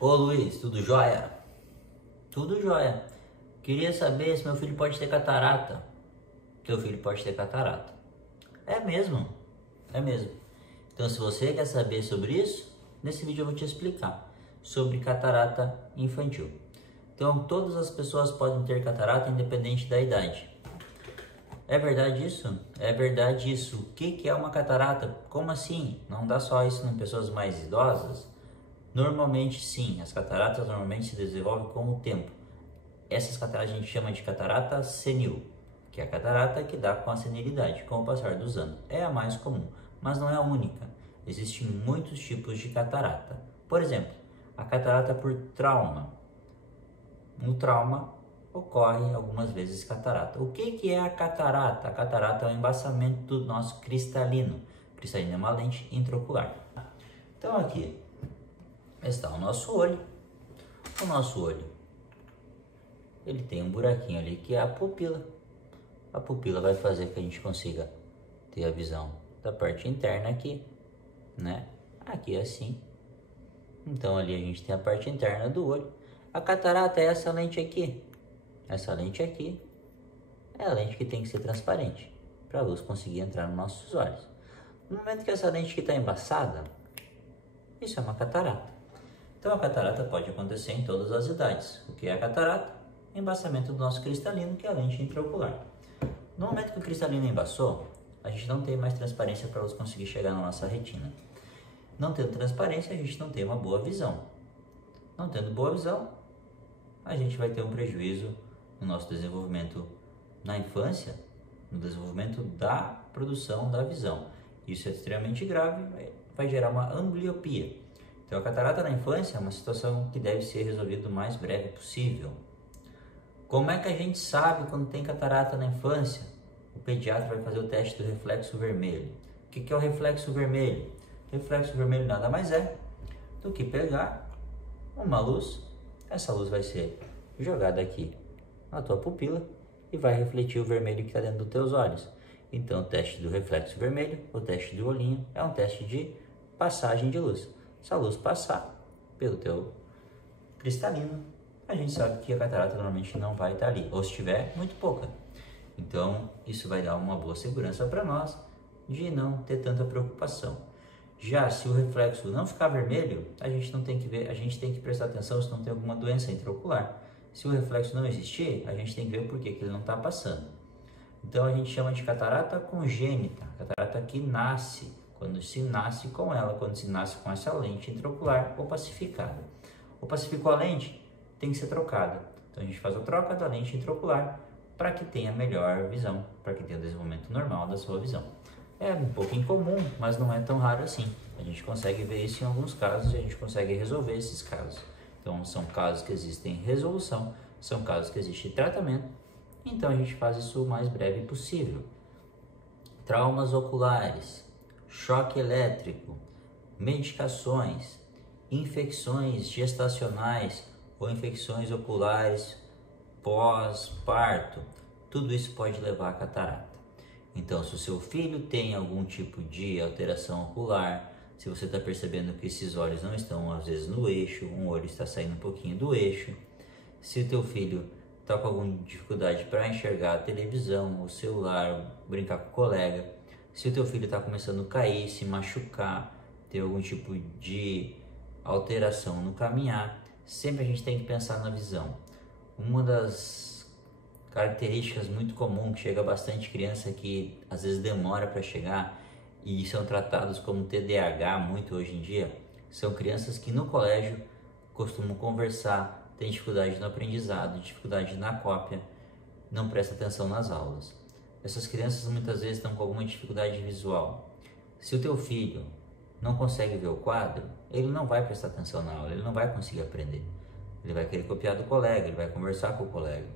Ô Luiz, tudo jóia? Tudo jóia. Queria saber se meu filho pode ter catarata. Teu filho pode ter catarata. É mesmo, é mesmo. Então se você quer saber sobre isso, nesse vídeo eu vou te explicar sobre catarata infantil. Então todas as pessoas podem ter catarata independente da idade. É verdade isso? É verdade isso. O que é uma catarata? Como assim? Não dá só isso em pessoas mais idosas? Normalmente sim, as cataratas normalmente se desenvolvem com o tempo. Essas cataratas a gente chama de catarata senil, que é a catarata que dá com a senilidade, com o passar dos anos. É a mais comum, mas não é a única. Existem muitos tipos de catarata. Por exemplo, a catarata por trauma. No trauma ocorre algumas vezes catarata. O que é a catarata? A catarata é o embaçamento do nosso cristalino. O cristalino é uma lente intraocular. Então aqui está o nosso olho. O nosso olho, ele tem um buraquinho ali que é a pupila. A pupila vai fazer que a gente consiga ter a visão da parte interna aqui, né? Aqui assim. Então ali a gente tem a parte interna do olho. A catarata é essa lente aqui. Essa lente aqui é a lente que tem que ser transparente para a luz conseguir entrar nos nossos olhos. No momento que essa lente aqui está embaçada, isso é uma catarata. Então a catarata pode acontecer em todas as idades. O que é a catarata? Embaçamento do nosso cristalino, que é a lente intraocular. No momento que o cristalino embaçou, a gente não tem mais transparência para a luz conseguir chegar na nossa retina. Não tendo transparência, a gente não tem uma boa visão. Não tendo boa visão, a gente vai ter um prejuízo no nosso desenvolvimento na infância, no desenvolvimento da produção da visão. Isso é extremamente grave, vai gerar uma ambliopia. Então a catarata na infância é uma situação que deve ser resolvida o mais breve possível. Como é que a gente sabe quando tem catarata na infância? O pediatra vai fazer o teste do reflexo vermelho. O que é o reflexo vermelho? O reflexo vermelho nada mais é do que pegar uma luz. Essa luz vai ser jogada aqui na tua pupila e vai refletir o vermelho que está dentro dos teus olhos. Então o teste do reflexo vermelho, o teste do olhinho, é um teste de passagem de luz. Se a luz passar pelo teu cristalino, a gente sabe que a catarata normalmente não vai estar ali, ou se tiver, muito pouca. Então isso vai dar uma boa segurança para nós de não ter tanta preocupação. Já se o reflexo não ficar vermelho, a gente não tem que ver, a gente tem que prestar atenção se não tem alguma doença intraocular. Se o reflexo não existir, a gente tem que ver o porquê que ele não está passando. Então a gente chama de catarata congênita, catarata que nasce, quando se nasce com ela, quando se nasce com essa lente intraocular opacificada. Opacificou a lente, tem que ser trocada. Então a gente faz a troca da lente intraocular para que tenha melhor visão, para que tenha o desenvolvimento normal da sua visão. É um pouco incomum, mas não é tão raro assim. A gente consegue ver isso em alguns casos e a gente consegue resolver esses casos. Então são casos que existem resolução, são casos que existe tratamento, então a gente faz isso o mais breve possível. Traumas oculares, choque elétrico, medicações, infecções gestacionais ou infecções oculares pós-parto, tudo isso pode levar a catarata. Então, se o seu filho tem algum tipo de alteração ocular, se você está percebendo que esses olhos não estão às vezes no eixo, um olho está saindo um pouquinho do eixo, se o teu filho está com alguma dificuldade para enxergar a televisão, o celular, brincar com o colega, se o teu filho está começando a cair, se machucar, ter algum tipo de alteração no caminhar, sempre a gente tem que pensar na visão. Uma das características muito comum que chega bastante criança que às vezes demora para chegar e são tratados como TDAH muito hoje em dia, são crianças que no colégio costumam conversar, têm dificuldade no aprendizado, dificuldade na cópia, não prestam atenção nas aulas. Essas crianças muitas vezes estão com alguma dificuldade visual. Se o teu filho não consegue ver o quadro, ele não vai prestar atenção na aula, ele não vai conseguir aprender. Ele vai querer copiar do colega, ele vai conversar com o colega.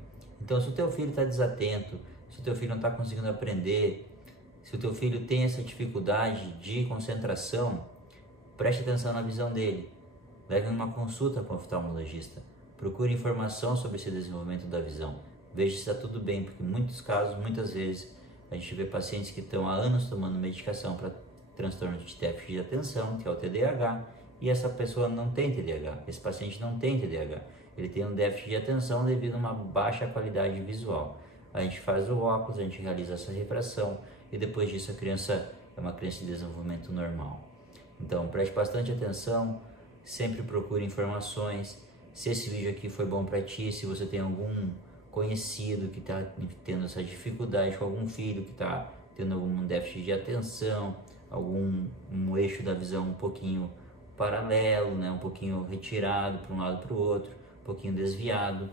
Então, se o teu filho está desatento, se o teu filho não está conseguindo aprender, se o teu filho tem essa dificuldade de concentração, preste atenção na visão dele. Leve uma consulta com o oftalmologista. Procure informação sobre esse desenvolvimento da visão. Veja se está tudo bem, porque em muitos casos, muitas vezes, a gente vê pacientes que estão há anos tomando medicação para transtorno de déficit de atenção, que é o TDAH, e essa pessoa não tem TDAH, esse paciente não tem TDAH, ele tem um déficit de atenção devido a uma baixa qualidade visual. A gente faz o óculos, a gente realiza essa refração e depois disso a criança é uma criança de desenvolvimento normal. Então preste bastante atenção, sempre procure informações. Se esse vídeo aqui foi bom para ti, se você tem algum conhecido que está tendo essa dificuldade, com algum filho que está tendo algum déficit de atenção, um eixo da visão um pouquinho paralelo, né, um pouquinho retirado para um lado para o outro, um pouquinho desviado,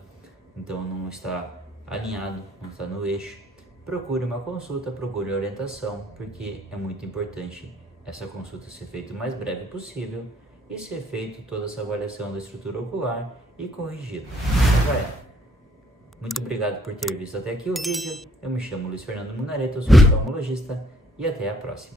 então não está alinhado, não está no eixo, procure uma consulta, procure orientação, porque é muito importante essa consulta ser feita o mais breve possível e ser feito toda essa avaliação da estrutura ocular e corrigido. Muito obrigado por ter visto até aqui o vídeo. Eu me chamo Luiz Fernando Munareta, eu sou oftalmologista e até a próxima.